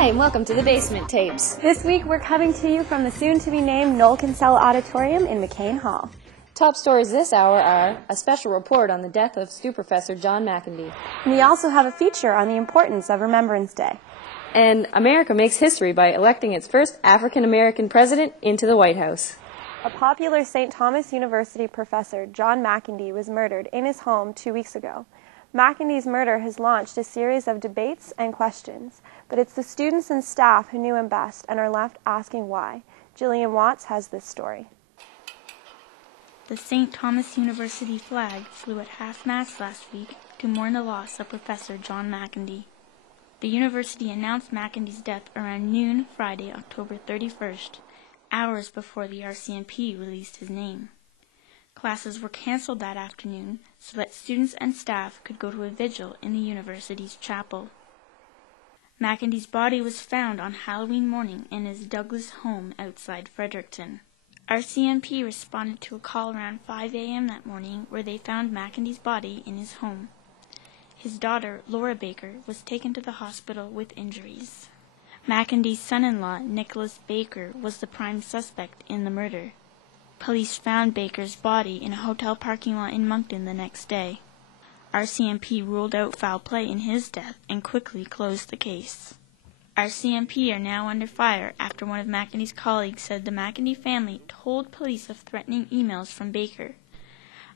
Hi, and welcome to the Basement Tapes. This week we're coming to you from the soon-to-be-named Noel Kinsella Auditorium in McCain Hall. Top stories this hour are a special report on the death of Stu Professor John McIndy. And we also have a feature on the importance of Remembrance Day. And America makes history by electing its first African-American president into the White House. A popular St. Thomas University professor, John McIndy, was murdered in his home 2 weeks ago. McIndy's murder has launched a series of debates and questions, but it's the students and staff who knew him best and are left asking why. Jillian Watts has this story. The St. Thomas University flag flew at half-mast last week to mourn the loss of Professor John McIndy. The university announced McIndy's death around noon Friday, October 31st, hours before the RCMP released his name. Classes were canceled that afternoon so that students and staff could go to a vigil in the university's chapel. McIndy's body was found on Halloween morning in his Douglas home outside Fredericton. RCMP responded to a call around 5 a.m. that morning where they found McIndy's body in his home. His daughter, Laura Baker, was taken to the hospital with injuries. McIndy's son-in-law, Nicholas Baker, was the prime suspect in the murder. Police found Baker's body in a hotel parking lot in Moncton the next day. RCMP ruled out foul play in his death and quickly closed the case. RCMP are now under fire after one of McIndy's colleagues said the McIndy family told police of threatening emails from Baker.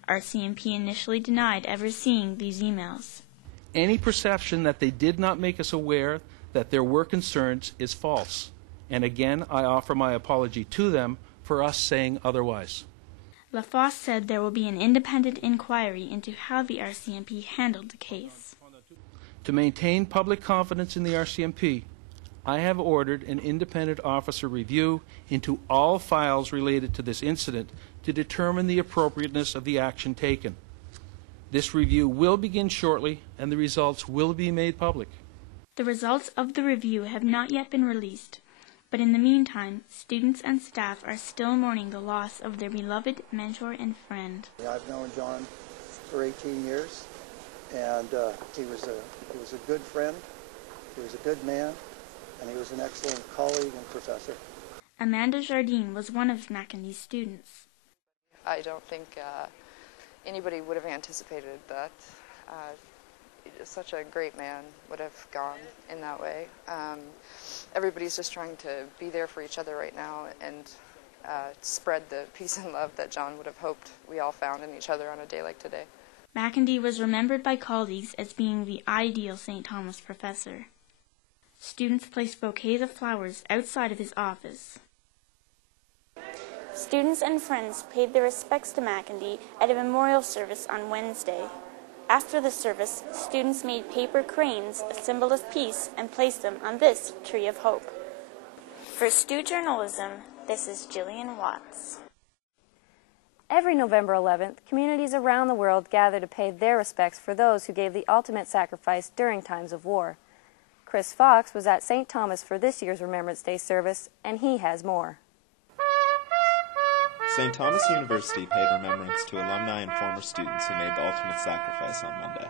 RCMP initially denied ever seeing these emails. Any perception that they did not make us aware that there were concerns is false. And again, I offer my apology to them for us saying otherwise. LaFosse said there will be an independent inquiry into how the RCMP handled the case. To maintain public confidence in the RCMP, I have ordered an independent officer review into all files related to this incident to determine the appropriateness of the action taken. This review will begin shortly, and the results will be made public. The results of the review have not yet been released, but in the meantime, students and staff are still mourning the loss of their beloved mentor and friend. I've known John for 18 years, and he was a good friend, he was a good man, and he was an excellent colleague and professor. Amanda Jardine was one of McIndy's students. I don't think anybody would have anticipated that such a great man would have gone in that way. Everybody's just trying to be there for each other right now and spread the peace and love that John would have hoped we all found in each other on a day like today. McIndy was remembered by colleagues as being the ideal St. Thomas professor. Students placed bouquets of flowers outside of his office. Students and friends paid their respects to McIndy at a memorial service on Wednesday. After the service, students made paper cranes, a symbol of peace, and placed them on this Tree of Hope. For Stu Journalism, this is Jillian Watts. Every November 11th, communities around the world gather to pay their respects for those who gave the ultimate sacrifice during times of war. Chris Fox was at St. Thomas for this year's Remembrance Day service, and he has more. St. Thomas University paid remembrance to alumni and former students who made the ultimate sacrifice on Monday.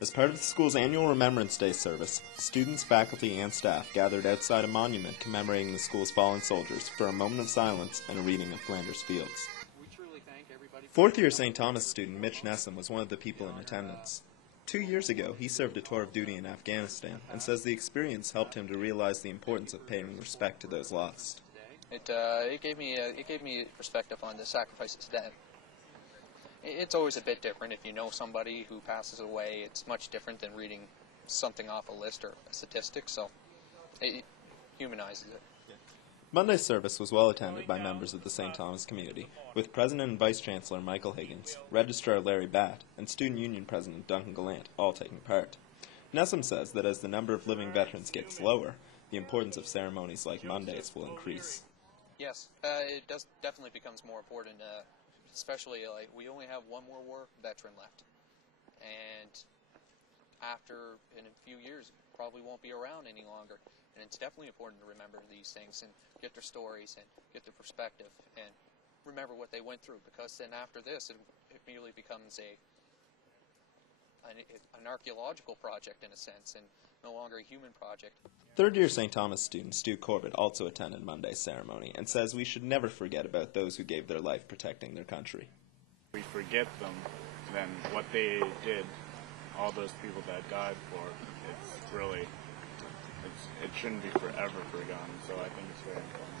As part of the school's annual Remembrance Day service, students, faculty, and staff gathered outside a monument commemorating the school's fallen soldiers for a moment of silence and a reading of Flanders Fields. Fourth-year St. Thomas student Mitch Nessam was one of the people in attendance. 2 years ago, he served a tour of duty in Afghanistan and says the experience helped him to realize the importance of paying respect to those lost. It gave me perspective on the sacrifices that it's always a bit different if you know somebody who passes away. It's much different than reading something off a list or a statistic, so it humanizes it. Monday's service was well attended by members of the St. Thomas community, with President and Vice Chancellor Michael Higgins, Registrar Larry Batt, and Student Union President Duncan Gallant all taking part. Nessam says that as the number of living veterans gets lower, the importance of ceremonies like Monday's will increase. Yes, it definitely becomes more important, especially like we only have one more war veteran left, and after in a few years probably won't be around any longer, and it's definitely important to remember these things and get their stories and get their perspective and remember what they went through, because then after this it really becomes an archaeological project in a sense, and no longer a human project. Third-year St. Thomas student Stu Corbett also attended Monday's ceremony and says we should never forget about those who gave their life protecting their country. We forget them, then what they did, all those people that died for, it's really, it shouldn't be forever forgotten, so I think it's very important.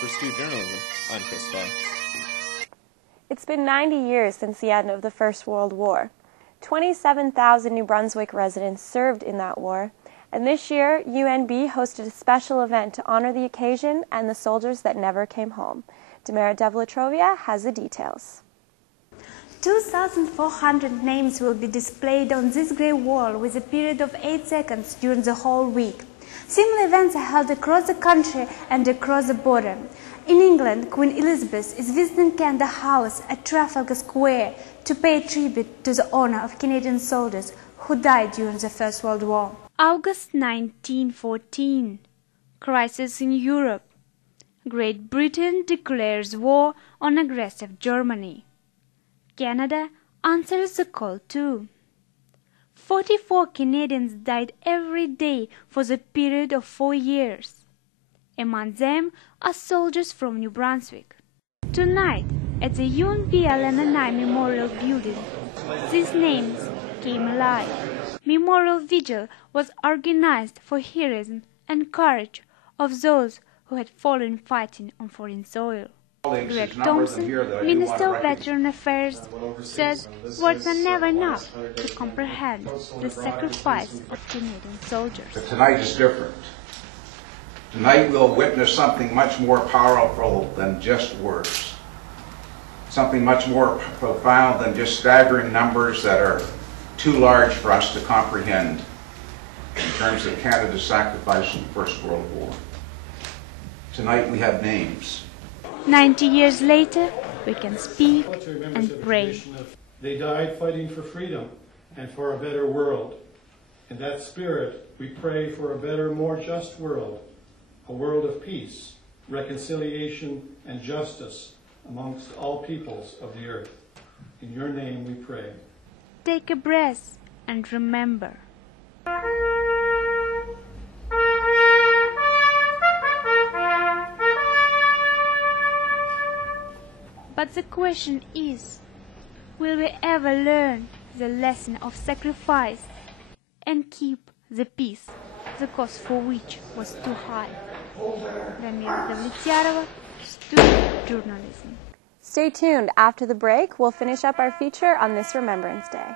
For Stu Journalism, I'm Chris Fox. It's been 90 years since the end of the First World War. 27,000 New Brunswick residents served in that war, and this year UNB hosted a special event to honor the occasion and the soldiers that never came home. Demara Devletrovia has the details. 2,400 names will be displayed on this grey wall with a period of 8 seconds during the whole week. Similar events are held across the country and across the border. In England, Queen Elizabeth is visiting Canada House at Trafalgar Square to pay tribute to the honor of Canadian soldiers who died during the First World War. August 1914. Crisis in Europe. Great Britain declares war on aggressive Germany. Canada answers the call too. 44 Canadians died every day for the period of 4 years. Among them are soldiers from New Brunswick. Tonight, at the UNB Alumni Memorial Building, these names came alive. Memorial Vigil was organized for heroism and courage of those who had fallen fighting on foreign soil. Greg Thompson, Minister of Veteran Affairs, says words are never enough to comprehend the sacrifice of Canadian soldiers. But tonight is different. Tonight we'll witness something much more powerful than just words. Something much more profound than just staggering numbers that are too large for us to comprehend in terms of Canada's sacrifice in the First World War. Tonight we have names. 90 years later, we can speak and pray. They died fighting for freedom and for a better world. In that spirit, we pray for a better, more just world, a world of peace, reconciliation, and justice amongst all peoples of the earth. In your name we pray. Take a breath and remember. But the question is, will we ever learn the lesson of sacrifice and keep the peace, the cost for which was too high? Demara Devletrovia, Student Journalism. Stay tuned. After the break, we'll finish up our feature on this Remembrance Day.